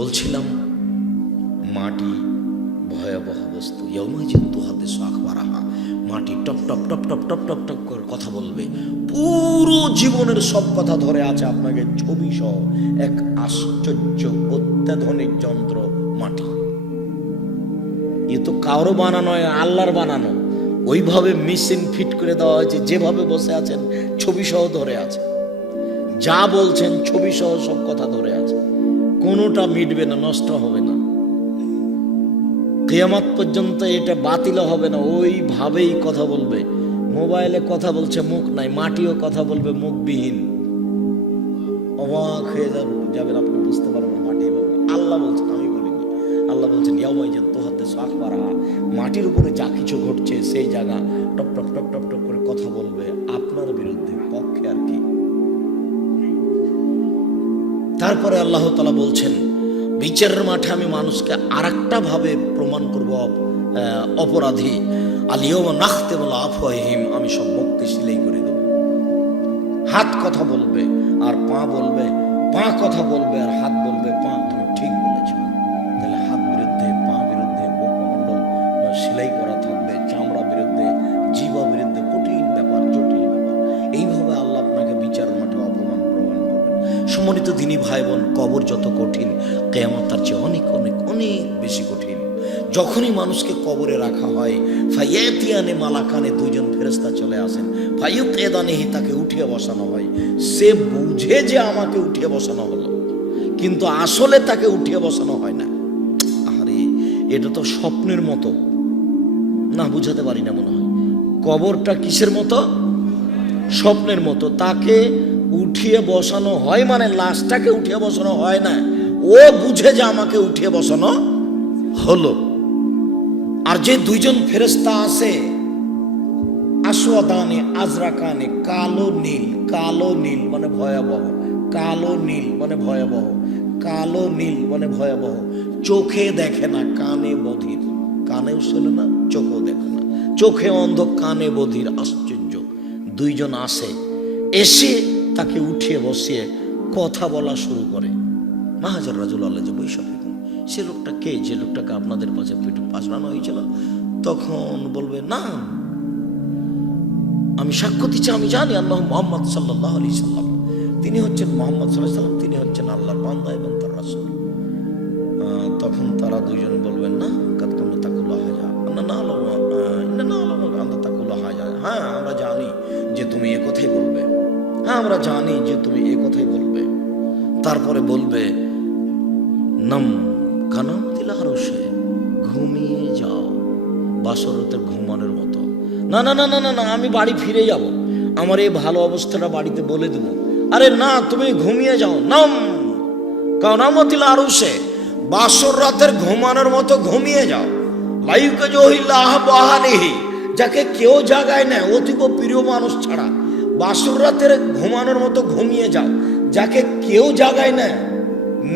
বলছিলাম মাটি ভয়াবহ বস্তু। ইয়াউমাইযিন তুহাদ্দিসু আখবারাহা, মাটি top top top top top top top করে কথা বলবে। পুরো জীবনের সব কথা ধরে আছে আপনাকে ছবি সহ। এক আশ্চর্য অত্যাধুনিক যন্ত্র মাটি। এ তো কারো বানানো, আল্লাহর বানানো। ওইভাবে মেশিন ফিট করে দেওয়া হয়েছে, যেভাবে বসে আছেন ছবি সহ ধরে আছে। যা বলছেন ছবি সহ সব কথা ধরে আছে, কোনোটা মিটবে না, নষ্ট হবে না, কিয়ামত পর্যন্ত এটা বাতিল হবে না। ওইভাবেই কথা বলবে। মোবাইলে কথা বলছে, মুখ নাই, মাটিও কথা বলবে মুখবিহীন। অবাক হয়ে যাবেন আপনি, বুঝতে পারবেন মাটি বলবে। আল্লাহ বলছেন, আমি বলিনি। আল্লাহ বলছেন ইয়াউমাইযিন তুহাদ্দিসু আখবারাহা, মাটির উপরে যা কিছু ঘটছে সেই জায়গা top top top top top করে কথা বলবে আপনার বিরুদ্ধে, পক্ষে আর কি। তারপরে আল্লাহ তাআলা বলছেন বিচারের মাঠে আমি মানুষকে আরেকটা ভাবে প্রমাণ করব অপরাধী। আল ইয়াউমা নাখতিমু আলা আফওয়াহিহিম, আমি সব মুখকে সিলাই করে দেব। হাত কথা বলবে আর পা বলবে, পা কথা বলবে আর হাত বলবে পা তুমি ঠিক বলেছো। তাহলে হাত বিরুদ্ধে, পা বিরুদ্ধে, মুখমণ্ডল সিলাই করা থাকবে, চামড়া বিরুদ্ধে, জিহ্বা বিরুদ্ধে, কঠিন ব্যাপার, জটিল ব্যাপার। এইভাবে আল্লাহ আপনাকে বিচারের মাঠে অপমান প্রমাণ করবেন। সম্মানিত দিনী ভাই বোন, কবর যত কঠিন, কিয়ামত তার চেয়ে অনেক অনেক অনেক বেশি কঠিন। যখনই মানুষকে কবরে রাখা হয়, ফায়াতিয়ানে মালাকানে, দুইজন ফেরেশতা চলে আসেন। ফায়ুকিদানিহি, তাকে উঠিয়ে বসানো হয়। সে বুঝে যে আমাকে উঠিয়ে বসানো হলো, কিন্তু আসলে তাকে উঠিয়ে বসানো হয় না। আরে এটা তো স্বপ্নের মতো না, বুঝাতে পারি না মনে হয়। কবরটা কিসের মতো? স্বপ্নের মতো। তাকে উঠিয়ে বসানো হয় মানে লাশটাকে উঠিয়ে বসানো হয় না, ও বুঝে যে আমাকে উঠিয়ে বসানো হলো। আর যে দুইজন ফেরেশতা আছে, আসওয়াদানে আজরাকানে, কালো নীল, কালো নীল মানে ভয়াবহ, কালো নীল মানে ভয়াবহ, কালো নীল মানে ভয়াবহ। চোখে দেখে না, কানে বধির, কানেও শোনে না, চোখেও দেখে না, চোখে অন্ধ, কানে বধির। আশ্চর্য। দুইজন আসে, এসে তাকে উঠিয়ে বসিয়ে কথা বলা শুরু করে। মাহাজার রাজুল আল্লাহ যে বৈশাখী, সে লোকটা কে, যে লোকটাকে আপনাদের পাশে পেটে পাশানো হয়েছিল? তখন বলবে না, আমি সাক্ষ্য দিচ্ছি, আমি জানি আল্লাহ মুহাম্মদ সাল্লাল্লাহু আলাইহি সাল্লাম, তিনি হচ্ছেন মুহাম্মদ সাল্লাল্লাহু আলাইহি সাল্লাম, তিনি হচ্ছেন আল্লাহর বান্দা এবং তার রাসূল। তখন তারা দুইজন বলবেন না, কাতকুল্লা তাকুল্লা হাজা, না আল্লাহ তাকুল্লা হাজা, হ্যাঁ আমরা জানি যে তুমি এ কথাই বলবে, হ্যাঁ আমরা জানি যে তুমি এ কথাই বলবে। তারপরে বলবে নাম কানাম তিলা আরশে, ঘুমিয়ে যাও বাসরতের ঘুমানোর মতো। না না না না না না, আমি বাড়ি ফিরে যাব, আমার এই ভালো অবস্থাটা বাড়িতে বলে দেব। আরে না, তুমি ঘুমিয়ে যাও। নাম কানামতিল আরশে, বাসর রাতের ঘুমানোর মতো ঘুমিয়ে যাও। লাইকা জহিল্লাহ বাহানিহি, যাকে কেউ জাগায় না অতীব প্রিয় মানুষ ছাড়া। বাসর রাতের ঘুমানোর মতো ঘুমিয়ে যাও, যাকে কেউ জাগায় না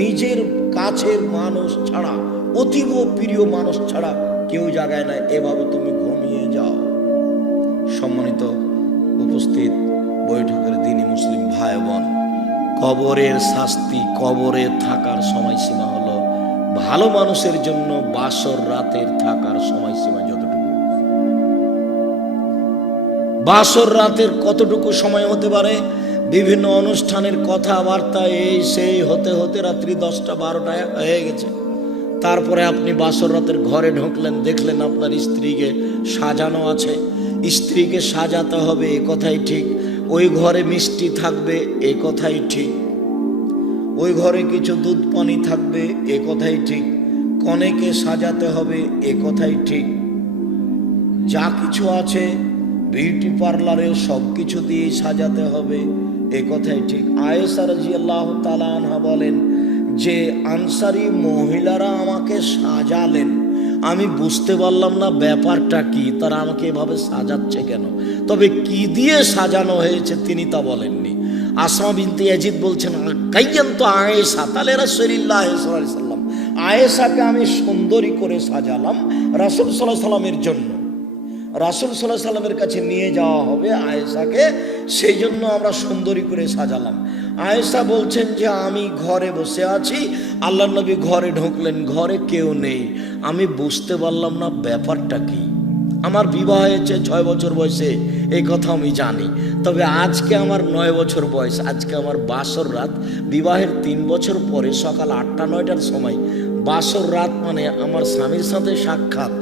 নিজের কাছের মানুষ ছাড়া, অতীব প্রিয় মানুষ ছাড়া কেউ জাগায় না, এভাবে তুমি ঘুমিয়ে যাও। সম্মানিত উপস্থিত বৈঠকের দিনী মুসলিম ভাই বোন, কবরের শাস্তি, কবরে থাকার সময়সীমা হলো ভালো মানুষের জন্য বাসর রাতের থাকার সময়সীমা যতটুকু। বাসর রাতের কতটুকু সময় হতে পারে? বিভিন্ন অনুষ্ঠানের কথাবার্তা এই সেই হতে হতে রাত্রি 10টা-12টা হয়ে গেছে। তারপরে আপনি বাসর রাতের ঘরে ঢুকলেন, দেখলেন আপনার স্ত্রীকে সাজানো আছে। স্ত্রীকে সাজাতে হবে, এ কথাই ঠিক। ওই ঘরে মিষ্টি থাকবে, এ কথাই ঠিক। ওই ঘরে কিছু দুধ পানি থাকবে, এ কথাই ঠিক। কনেকে সাজাতে হবে, এ কথাই ঠিক। যা কিছু আছে বিউটি পার্লারে সব কিছু দিয়ে সাজাতে হবে, এ কথাই ঠিক। আয়েশা রাদিয়াল্লাহু তাআলা আনহা বলেন যে আনসারী মহিলারা আমাকে সাজালেন, আমি বুঝতে পারলাম না ব্যাপারটা কি, তারা আমাকে এভাবে সাজাচ্ছে কেন, তবে কি দিয়ে সাজানো হয়েছে তিনি তা বলেননি। আসমা বিনতে ইয়াজিদ বলছেন কাইয়ান্তু আয়েশা তাহলে রাসূলুল্লাহ সাল্লাল্লাহু আলাইহি সাল্লাম, আয়েশাকে আমি সুন্দরী করে সাজালাম রাসূল সাল্লাল্লাহু আলাইহি সাল্লামের জন্য। রাসূল সাল্লাল্লাহু আলাইহি সাল্লামের কাছে নিয়ে যাওয়া হবে আয়েশাকে, সেই জন্য আমরা সুন্দরী করে সাজালাম। আয়েশা বলছেন যে আমি ঘরে বসে আছি, আল্লাহর নবী ঘরে ঢুকলেন, ঘরে কেউ নেই। আমি বুঝতে পারলাম না ব্যাপারটা কি। আমার বিবাহ হয়েছে 6 বছর বয়সে, এই কথা আমি জানি। তবে আজকে আমার 9 বছর বয়স, আজকে আমার বাসর রাত। বিবাহের 3 বছর পরে সকাল 8টা-9টার সময় বাসর রাত, মানে আমার স্বামীর সাথে সাক্ষাৎ।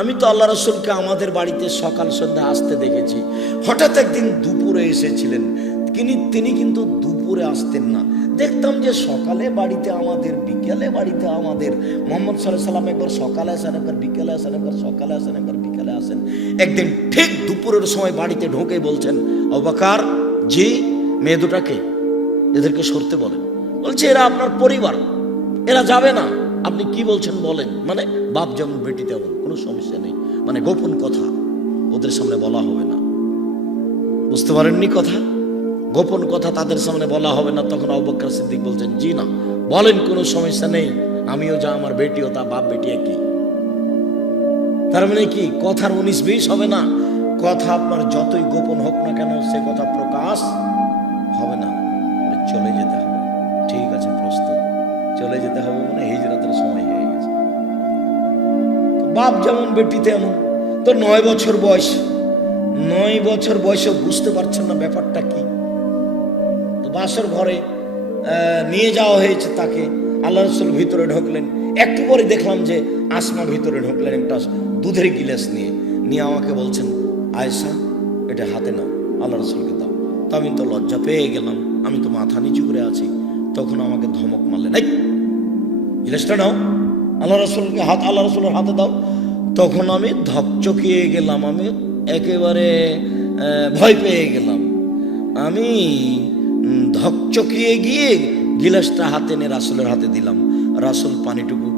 আমি তো আল্লাহ রসুলকে আমাদের বাড়িতে সকাল সন্ধ্যা আসতে দেখেছি। হঠাৎ একদিন দুপুরে এসেছিলেন তিনি কিন্তু দুপুরে আসতেন না। দেখতাম যে সকালে বাড়িতে আমাদের, বিকেলে বাড়িতে আমাদের। মুহাম্মদ সাল্লাল্লাহু আলাইহি সাল্লাম একবার সকালে আসেন, একবার বিকেলে আসেন, একবার সকালে আসেন, একবার বিকেলে আসেন। একদিন ঠিক দুপুরের সময় বাড়িতে ঢোকে বলছেন, আবু বকর জি, মেয়ে দুটাকে এদেরকে সরতে বলেন। বলছে এরা আপনার পরিবার, এরা যাবে না। আপনি কি বলছেন বলেন। মানে বাপ যেমন বেটি তেমন, কোনো সমস্যা নেই, মানে গোপন কথা ওদের সামনে বলা হবে না। বুঝতে পারেননি কথা? গোপন কথা তাদের সামনে বলা হবে না। তখন আবু বকর সিদ্দিক বলছেন জি না, বলেন, কোনো সমস্যা নেই, আমিও যা, আমার বেটিও তা, বাপ বেটি একই। তার মানে কি কথার 19-20 হবে না। কথা আপনার যতই গোপন হোক না কেন, সে কথা প্রকাশ হবে না। চলে যেতে হবে। ঠিক আছে, প্রস্তুত, চলে যেতে হবে, মানে হিজরতের সময় হয়ে গেছে। বাপ যেমন বেটি তেমন। তো 9 বছর বয়স, 9 বছর বয়সে বুঝতে পারছেন না ব্যাপারটা কি। তো বাসর ঘরে নিয়ে যাওয়া হয়েছে তাকে। আল্লাহ রসুল ভিতরে ঢুকলেন। একটু পরে দেখলাম যে আসমা ভিতরে ঢুকলেন একটা দুধের গিলাস নিয়ে আমাকে বলছেন, আয়েশা এটা হাতে নাও, আল্লাহ রসুলকে দাও। তো আমি তো লজ্জা পেয়ে গেলাম, আমি তো মাথা নিচু করে আছি। তখন আমাকে ধমক মারলেন, এই গিলাসটা নাও, আল্লাহ রসুলকে আল্লাহ রসুলের হাতে দাও। তখন আমি ধকচকিয়ে গেলাম, আমি একেবারে ভয় পেয়ে গেলাম। আমি ধকচকিয়ে গিয়ে গিলাসটা হাতে নিয়ে রাসূলের হাতে দিলাম। রাসূল পানিটুকু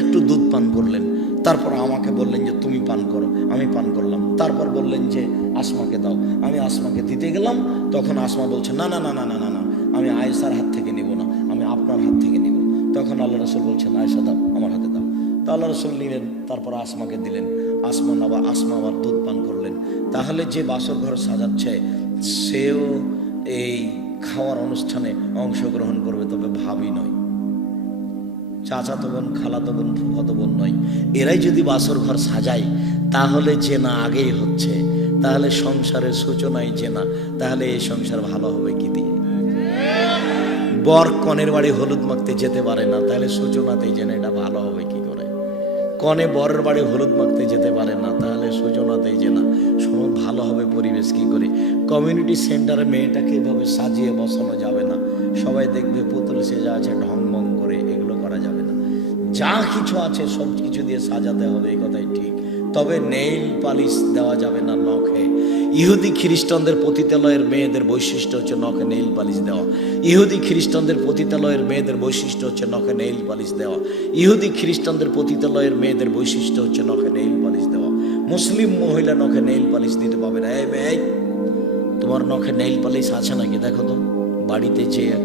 একটু দুধ পান করলেন। তারপর আমাকে বললেন যে তুমি পান করো। আমি পান করলাম। তারপর বললেন যে আসমাকে দাও। আমি আসমাকে দিতে গেলাম। তখন আসমা বলছে না না না না না না না, আমি আয়েশার হাত থেকে নিব না, আমি আপনার হাত থেকে নিব। তখন আল্লাহ রসুল বলছেন আয়েশা দাও, আমার হাতে দাও। তো আল্লাহ রসুল নিলেন, তারপর আসমাকে দিলেন। আসমা আবার দুধ পান করলেন। তাহলে যে বাসর ঘর সাজাচ্ছে সেও এই খাওয়ার অনুষ্ঠানে অংশগ্রহণ করবে, তবে ভাবি নয়, চাচাতো বোন, খালাতো বোন, ফুফাতো বোন নয়। এরাই যদি বাসর ঘর সাজায় তাহলে জেনা আগেই হচ্ছে, তাহলে সংসারের সূচনায় জেনা, তাহলে এই সংসার ভালো হবে কি দিয়ে? বর কনের বাড়ি হলুদ মাখতে যেতে পারে না, তাহলে সূচনাতেই জেনা, এটা ভালো হবে কি করে? কনে বরের বাড়ি হলুদ মাখতে যেতে পারে না, তাহলে সূচনাতেই জেনা, ভালো হবে পরিবেশ কি করে? কমিউনিটি সেন্টারে মেয়েটাকে এভাবে সাজিয়ে বসানো যাবে না। সবাই দেখবে পুতুল সেজা আছে ঢং ভং করে, এগুলো করা যাবে না। যা কিছু আছে সব কিছু দিয়ে সাজাতে হবে, এই কথাই ঠিক। তবে নেইল পালিশ দেওয়া যাবে না নখে। ইহুদি খ্রিস্টানদের পতিতালয়ের মেয়েদের বৈশিষ্ট্য হচ্ছে নখে নেইল পালিশ দেওয়া। ইহুদি খ্রিস্টানদের পতিতালয়ের মেয়েদের বৈশিষ্ট্য হচ্ছে নখে নেইল পালিশ দেওয়া। ইহুদি খ্রিস্টানদের পতিতালয়ের মেয়েদের বৈশিষ্ট্য হচ্ছে নখে নেইল পালিশ দেওয়া। মুসলিম মহিলা নখে নেইল পালিশ দিতে পারবে না। এই মেয়ে, তোমার নখে নেইল পালিশ আছে নাকি দেখো তো। বাড়িতে যেয়ে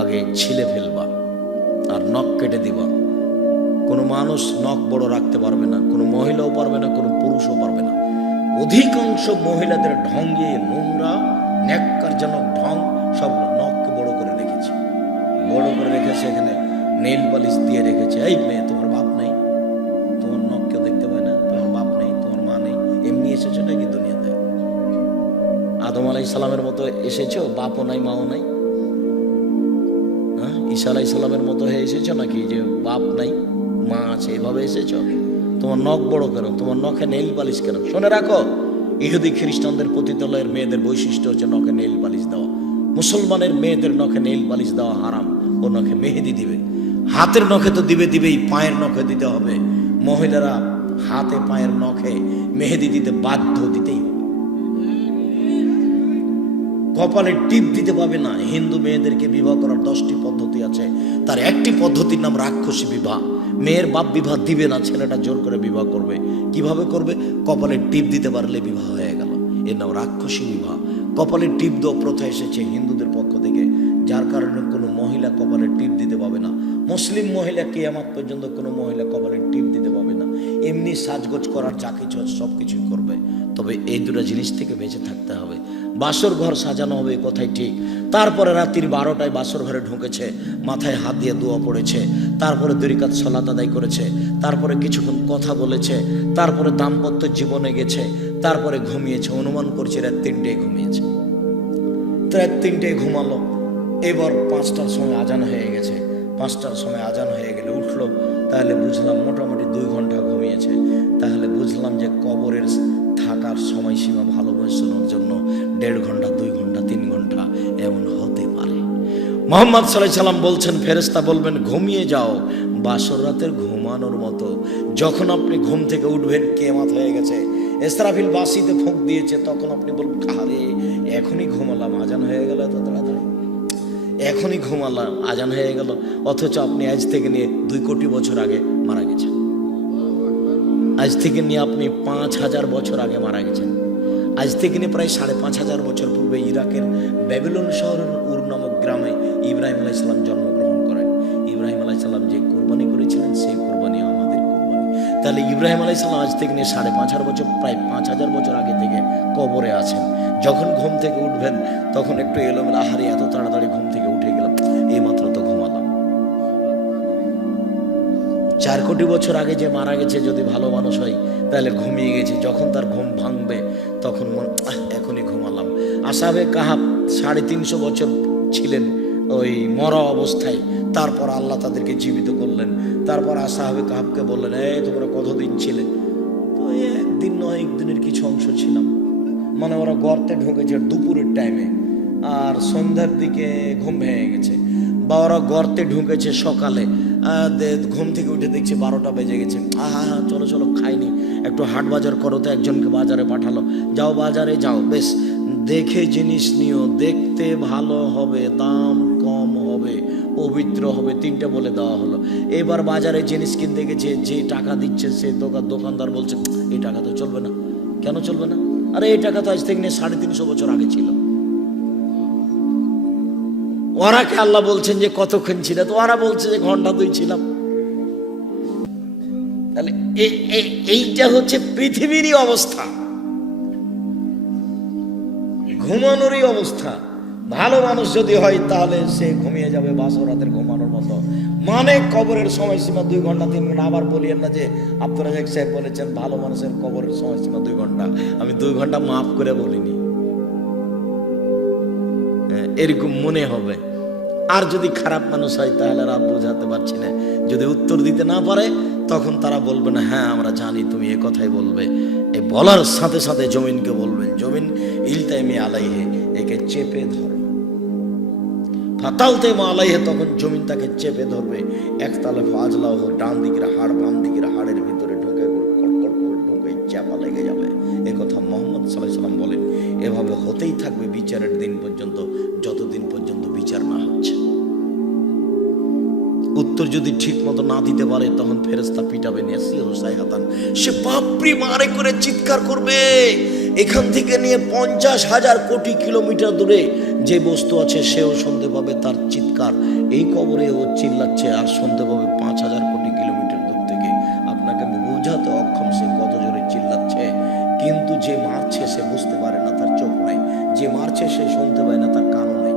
আগে ছিলে ফেলবা আর নখ কেটে দিবা। কোনো মানুষ নখ বড় রাখতে পারবে না, কোনো মহিলাও পারবে না, কোনো পুরুষও পারবে না। অধিকাংশ মহিলাদের ঢঙ্গে নোংরা ন্যাক্কারজনক ঢং, সব নখকে বড় করে রেখেছে, বড় করে রেখেছে, এখানে নেইল পালিশ দিয়ে রেখেছে। এই মেয়ে, তোমার বাপ নেই, তোমার নখ কেউ দেখতে পায় না, তোমার বাপ নেই, তোমার মা নেই, এমনি এসেছো নাকি দুনিয়াতে? আদম আলাইহিস সালামের মতো এসেছো, বাপও নাই মাও নাই? হ্যাঁ, ঈসা আলাইহিস সালামের মতো হয়ে এসেছো নাকি যে বাপ নাই মা আছে, এভাবে এসেছো? তোমার নখ বড় কেন? তোমার নখে নেইল পালিশ কেন? শুনে রাখো, ইহুদি খ্রিস্টানদের পতিতালয়ের মেয়েদের বৈশিষ্ট্য হচ্ছে নখে নেইল পালিশ দেওয়া। মুসলমানের মেয়েদের নখে নেইল পালিশ দেওয়া হারাম। ও নখে মেহেদি দিবে, হাতের নখে তো দিবেই, পায়ের নখে দিতে হবে। মহিলারা হাতে পায়ের নখে মেহেদি দিতে বাধ্য, দিতেই হবে। কপালে টিপ দিতে পাবে না। হিন্দু মেয়েদেরকে বিবাহ করার 10টি পদ্ধতি আছে, তার একটি পদ্ধতির নাম রাক্ষসী বিবাহ। মেয়ের বাপ বিবাহ দিবে না, ছেলেটা জোর করে বিবাহ করবে। কিভাবে করবে? কপালে টিপ দিতে পারলে বিবাহ হয়ে গেল, এর নাম রাক্ষসী বিবাহ। কপালে টিপ দেওয়া প্রথা এসেছে হিন্দুদের পক্ষ থেকে, যার কারণে কোনো মহিলা কপালে টিপ দিতে পাবে না। মুসলিম মহিলা কিয়ামত পর্যন্ত কোনো মহিলা কপালে টিপ দিতে পাবে না। এমনি সাজগোজ করার যা কিছু সব কিছুই করবে। তবে এই দুটো জিনিস থেকে বেঁচে থাকতে হবে। বাসর ঘর সাজানো হবে, কথাই ঠিক। তারপরে রাত্রির 12টায় বাসর ঘরে ঢুকেছে, মাথায় হাত দিয়ে দোয়া পড়েছে, তারপরে 2 রাকাত সালাত আদায় করেছে, তারপরে কিছুক্ষণ কথা বলেছে, তারপরে দাম্পত্য জীবনে গেছে, তারপরে ঘুমিয়েছে। অনুমান করছে রাত 3টায় ঘুমিয়েছে। তো রাত 3টায় ঘুমালো। এবার 5টার সময় আজান হয়ে গেছে। 5টার সময় আজান হয়ে গেলে উঠলো, তাহলে বুঝলাম মোটামুটি 2 ঘন্টা ঘুমিয়েছে। তাহলে বুঝলাম যে কবরের থাকার সময়সীমা ভালোবাসানোর জন্য 1.5 ঘন্টা, 2 ঘন্টা, 3 ঘন্টা এমন হতে পারে। মুহাম্মদ সাল্লাল্লাহু আলাইহি সাল্লাম বলছেন, ফেরেশতা বলবেন ঘুমিয়ে যাও বাসর রাতের ঘুমানোর মতো। যখন আপনি ঘুম থেকে উঠবেন কিয়ামত হয়ে গেছে, ইসরাফিল বাঁশিতে ফুঁক দিয়েছে, তখন আপনি বলবেন আরে এখনই ঘুমালাম, আজান হয়ে গেল এত তাড়াতাড়ি, এখনই ঘুমালাম, আজান হয়ে গেল। অথচ আপনি আজ থেকে নিয়ে 2 কোটি বছর আগে মারা গেছেন। আজ থেকে নিয়ে আপনি 5000 বছর আগে মারা গেছেন। আজ থেকে নিয়ে প্রায় 5500 বছর পূর্বে ইরাকের ব্যাবিলন শহরের উর নামক গ্রামে ইব্রাহিম আলাইহিস সালাম জন্মগ্রহণ করেন। ইব্রাহিম আলাইহিস সালাম যে কুরবানি করেছিলেন সেই কুরবানি আমাদের কুরবানি। তাহলে ইব্রাহিম আলাইহিস সালাম আজ থেকে নিয়ে 5500 বছর, প্রায় 5000 বছর আগে থেকে কবরে আছেন। যখন ঘুম থেকে উঠবেন তখন একটু এলোমেলো, আহারে এত তাড়াতাড়ি ঘুম থেকে উঠে গেলাম, এইমাত্র তো ঘুমালাম। 4 কোটি বছর আগে যে মারা গেছে যদি ভালো মানুষ হয় তাহলে ঘুমিয়ে গেছে, যখন তার ঘুম ভাঙবে তখন এখনই ঘুমালাম। আসহাবে কাহাফ 350 বছর ছিলেন ওই মরা অবস্থায়, তারপর আল্লাহ তাদেরকে জীবিত করলেন। তারপর আসহাবে কাহাফকে বললেন, এই তোমরা কতদিন ছিলে? তো একদিন নয়, একদিনের কিছু অংশ ছিলাম। মানে ওরা গর্তে ঢুকেছে দুপুরের টাইমে, আর সন্ধ্যার দিকে ঘুম ভেঙে গেছে। বা ওরা গর্তে ঢুকেছে সকালে, ঘুম থেকে উঠে দেখছে 12টা বেজে গেছে। চলো চলো খাইনি, একটু হাট বাজার করো। তো একজনকে বাজারে পাঠালো, যাও বাজারে যাও, বেশ দেখে জিনিস নিও, দেখতে ভালো হবে, দাম কম হবে, পবিত্র হবে, 3টা বলে দেওয়া হলো। এবার বাজারে জিনিস কিনতে গেছে, যে টাকা দিচ্ছে সে দোকানদার বলছে এই টাকা তো চলবে না। কেন চলবে না? আরে এই টাকা তো আজ থেকে নিয়ে 350 বছর আগে ছিল। ওরাকে আল্লাহ বলছেন যে কতক্ষণ ছিল? তো ওরা বলছে যে ঘন্টা 2 ছিলাম। তাহলে এইটা হচ্ছে পৃথিবীরই অবস্থা, ঘুমানোরই অবস্থা। ভালো মানুষ যদি হয় তাহলে সে ঘুমিয়ে যাবে বাসর রাতের ঘুমানোর মতো। মানে কবরের সময়সীমা 2 ঘন্টা 3 ঘন্টা। আবার বলিয়েন না যে আব্দুর রাজাক সাহেব বলেছেন ভালো মানুষের কবরের সময়সীমা 2 ঘন্টা। আমি 2 ঘন্টা মাফ করে বলিনি, এরকম মনে হবে। আর যদি খারাপ মানুষ হয় তাহলে আর বোঝাতে পারছি না। যদি উত্তর দিতে না পারে তখন তারা বলবে না হ্যাঁ আমরা জানি তুমি এ কথাই বলবে। এ বলার সাথে সাথে জমিনকে বলবেন, জমিন ইলতাইমি আলাইহে, একে চেপে ধরো। ফাতালতে মা আলাইহে, তখন জমিন তাকে চেপে ধরবে। একতালে ফাজলাও, ডান দিকের হাড় বাম দিকের হাড়ের ভিতরে ঢুকে কটকট করে ঢুকে চাপা লেগে যাবে। এ কথা মুহাম্মদ সাল্লাল্লাহু আলাইহি সাল্লাম বলেন। এভাবে হতেই থাকবে বিচারের দিন পর্যন্ত, যতদিন পর্যন্ত বিচার না হচ্ছে। উত্তর যদি ঠিক মতো না দিতে পারে তখন ফেরেশতা পিটাবে, সে বাপরি মারে করে চিৎকার করবে। এখান থেকে নিয়ে 50,000 কোটি কিলোমিটার দূরে যে বস্তু আছে সেও শুনতে পাবে তার চিৎকার। এই কবরে ও চিল্লাচ্ছে আর শুনতে পাবে 5,000 কোটি কিলোমিটার দূর থেকে। আপনাকে বোঝাতে অক্ষম সে কত জোরে চিল্লাচ্ছে, কিন্তু যে মারছে সে বুঝতে পারে না, তার চোখ নাই। যে মারছে সে শুনতে পায় না, তার কানও নাই।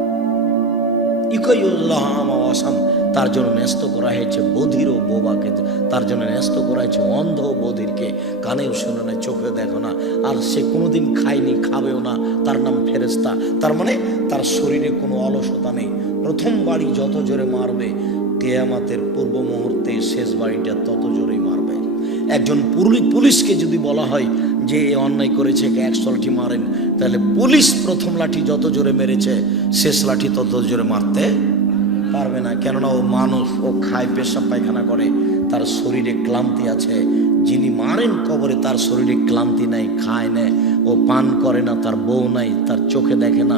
তার জন্য ন্যস্ত করা হয়েছে বধির ও বোবাকে, তার জন্য ন্যস্ত করা হয়েছে অন্ধ ও বধিরকে। কানেও শোনে না, চোখে দেখো না, আর সে কোনোদিন খায়নি, খাবেও না। তার নাম ফেরেশতা। তার মানে তার শরীরে কোনো অলসতা নেই। প্রথম বাড়ি যত জোরে মারবে, কিয়ামতের পূর্ব মুহূর্তে শেষ বাড়িটা তত জোরেই মারবে। একজন পুলিশকে যদি বলা হয় যে অন্যায় করেছে 100 লাঠি মারেন, তাহলে পুলিশ প্রথম লাঠি যত জোরে মেরেছে শেষ লাঠি তত জোরে মারতে পারবে না। কেননা ও মানুষ, ও খায়, পেশাব পায়খানা করে, তার শরীরে ক্লান্তি আছে। যিনি মারেন কবরে তার শরীরে ক্লান্তি নাই, খায় না, ও পান করে না, তার বউ নাই, তার চোখে দেখে না,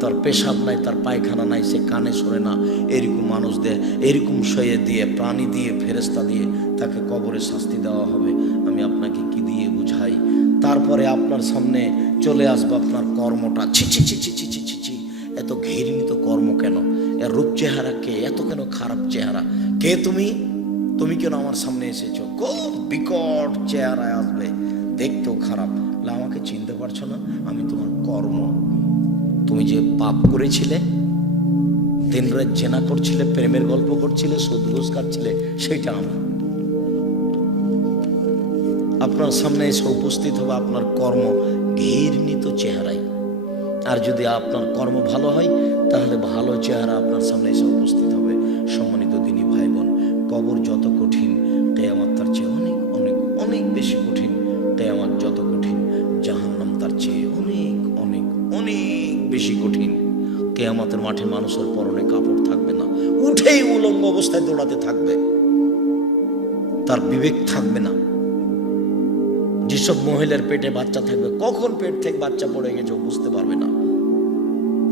তার পেশাব নাই, তার পায়খানা নাই, সে কানে শোনে না। এরকম মানুষদের এরকম শয়ে দিয়ে, প্রাণী দিয়ে, ফেরেশতা দিয়ে তাকে কবরে শাস্তি দেওয়া হবে। আমি আপনাকে কি দিয়ে বুঝাই? তারপরে আপনার সামনে চলে আসবে আপনার কর্মটা। ছি ছি ছি ছি ছি ছি ছি ছি, এত ঘৃণিত কর্ম কেন? এর রূপ চেহারা কে? এত কেন খারাপ চেহারা? কে তুমি? তুমি কেন আমার সামনে এসেছো? খুব বিকট চেহারায় আসবে, দেখতেও খারাপ। আমাকে চিনতে পারছো না? আমি তোমার কর্ম। তুমি যে পাপ করেছিলে, দিন রাত জেনা করছিলে, প্রেমের গল্প করছিলে, সুদ ঘুষ খাচ্ছিলে, সেটা আমি। আপনার সামনে এসে উপস্থিত হবে আপনার কর্ম ঘৃণিত চেহারায়। আর যদি আপনার কর্ম ভালো হয় তাহলে ভালো চেহারা আপনার সামনে এসে উপস্থিত হবে। সম্মানিত দিনী ভাই বোন, কবর যত কঠিন, কিয়ামত তার চেয়ে অনেক অনেক অনেক বেশি কঠিন। কিয়ামত যত কঠিন, জাহান্নাম তার চেয়ে অনেক অনেক অনেক বেশি কঠিন। কিয়ামতের মাঠে মানুষের পরনে কাপড় থাকবে না, উঠেই উলঙ্গ অবস্থায় দৌড়াতে থাকবে, তার বিবেক থাকবে না। যেসব মহিলার পেটে বাচ্চা থাকবে, কখন পেট থেকে বাচ্চা পড়ে গেছে ও বুঝতে পারবে না।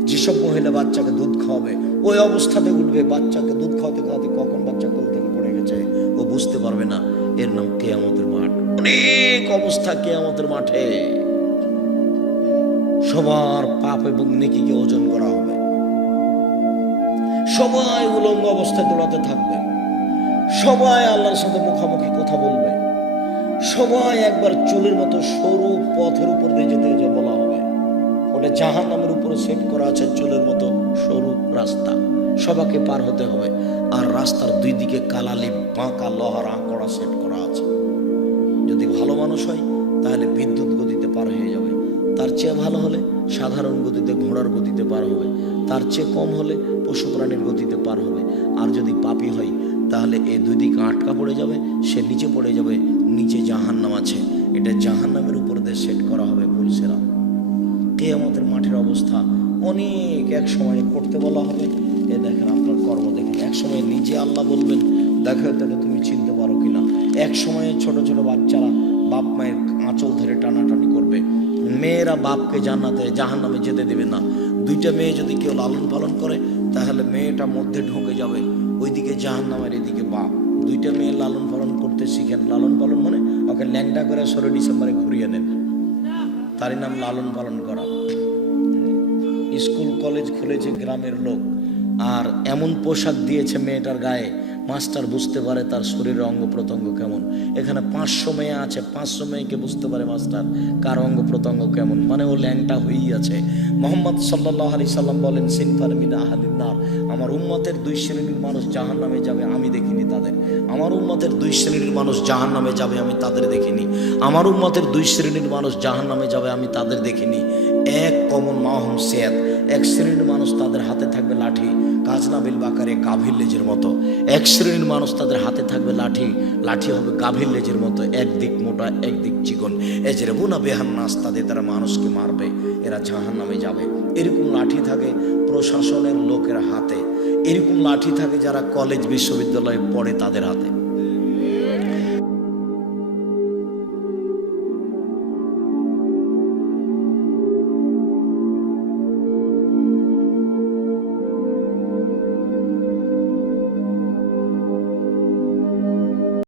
যেসব মহিলা বাচ্চাকে দুধ খাওয়াবে, ওই অবস্থাতে উঠবে, বাচ্চাকে দুধ খাওয়াতে খাওয়াতে কখন বাচ্চা কোল থেকে পড়ে গেছে ও বুঝতে পারবে না। এর নাম কিয়ামতের মাঠ। অনেক অবস্থা কিয়ামতের মাঠে। সবার পাপ এবং নেকিকে ওজন করা হবে। সবাই উলঙ্গ অবস্থায় দৌড়াতে থাকবে, সবাই আল্লাহর সাথে মুখামুখি কথা বলবে, সবাই একবার চুলের মতো সরু পথের উপর দিয়ে যেতে বলা হবে। ওটা জাহান্নামের উপরে সেট করা আছে, চুলের মতো সরু রাস্তা, সবাইকে পার হতে হবে। আর রাস্তার দুই দিকে কালালি বাঁকা লোহার আঁকড়া সেট করা আছে। যদি ভালো মানুষ হয় তাহলে বিদ্যুৎ গতিতে পার হয়ে যাবে, তার চেয়ে ভালো হলে সাধারণ গতিতে ঘোড়ার গতিতে পার হবে, তার চেয়ে কম হলে পশু প্রাণীর গতিতে পার হবে। আর যদি পাপী হয় তাহলে এই দুই দিকে আটকা পড়ে যাবে, সে নিচে পড়ে যাবে, নিচে জাহান্নাম আছে। এটা জাহান্নামের উপর দিয়ে সেট করা হবে পুলিশেরা। কিয়ামতের মাঠের অবস্থা অনেক। এক সময় করতে বলা হবে, এ দেখেন আপনার কর্ম দেখেন। এক সময় নিজে আল্লাহ বলবেন, দেখো তাহলে তুমি চিনতে পারো কিনা। এক সময় ছোট ছোট বাচ্চারা বাপ মায়ের আঁচল ধরে টানাটানি করবে। মেয়েরা বাপকে জান্নাতে জাহান্নামে যেতে দেবে না। দুইটা মেয়ে যদি কেউ লালন পালন করে তাহলে মেয়েটা মধ্যে ঢুকে যাবে, ওইদিকে জাহান্নামের এদিকে বাপ। দুইটা মেয়ে লালন পালন করতে শিখেন। লালন পালন মানে ওকে ল্যাংটা করে 16 ডিসেম্বরে ঘুরিয়ে দেন, তারই নাম লালন পালন করা। স্কুল কলেজ খুলেছে গ্রামের লোক, আর এমন পোশাক দিয়েছে মেয়েটার গায়ে, মাস্টার বুঝতে পারে তার শরীরের অঙ্গ প্রত্যঙ্গ কেমন। এখানে 500 মেয়ে আছে, 500 মেয়েকে বুঝতে পারে মাস্টার কার অঙ্গ প্রত্যঙ্গ কেমন, মানে ও ল্যাংটা হয়েই আছে। মোহাম্মদ সাল্লাল্লাহু আলাইহি সাল্লাম বলেন, সিনফার মিন আহলিন নার, আমার উম্মতের 2 শ্রেণীর মানুষ জাহান্নামে যাবে, আমি দেখিনি তাদের। আমার উম্মতের 2 শ্রেণীর মানুষ জাহান্নামে যাবে, আমি তাদের দেখিনি। আমার উম্মতের 2 শ্রেণীর মানুষ জাহান্নামে যাবে, আমি তাদের দেখিনি। এক কমন মাহুম সিয়াত, এক শ্রেণীর মানুষ তাদের হাতে থাকবে লাঠি, কাজনাবিল বাকারে গাভীর লেজের মতো। এক শ্রেণীর মানুষ তাদের হাতে থাকবে লাঠি, লাঠি হবে গাভীর লেজের মতো, একদিক মোটা একদিক চিকন। এজরেবুনা বেহান্নাস, তাদের তারা মানুষকে মারবে, এরা জাহান্নামে যাবে। এরকম লাঠি থাকে প্রশাসনের লোকের হাতে, এরকম লাঠি থাকে যারা কলেজ বিশ্ববিদ্যালয়ে পড়ে তাদের হাতে।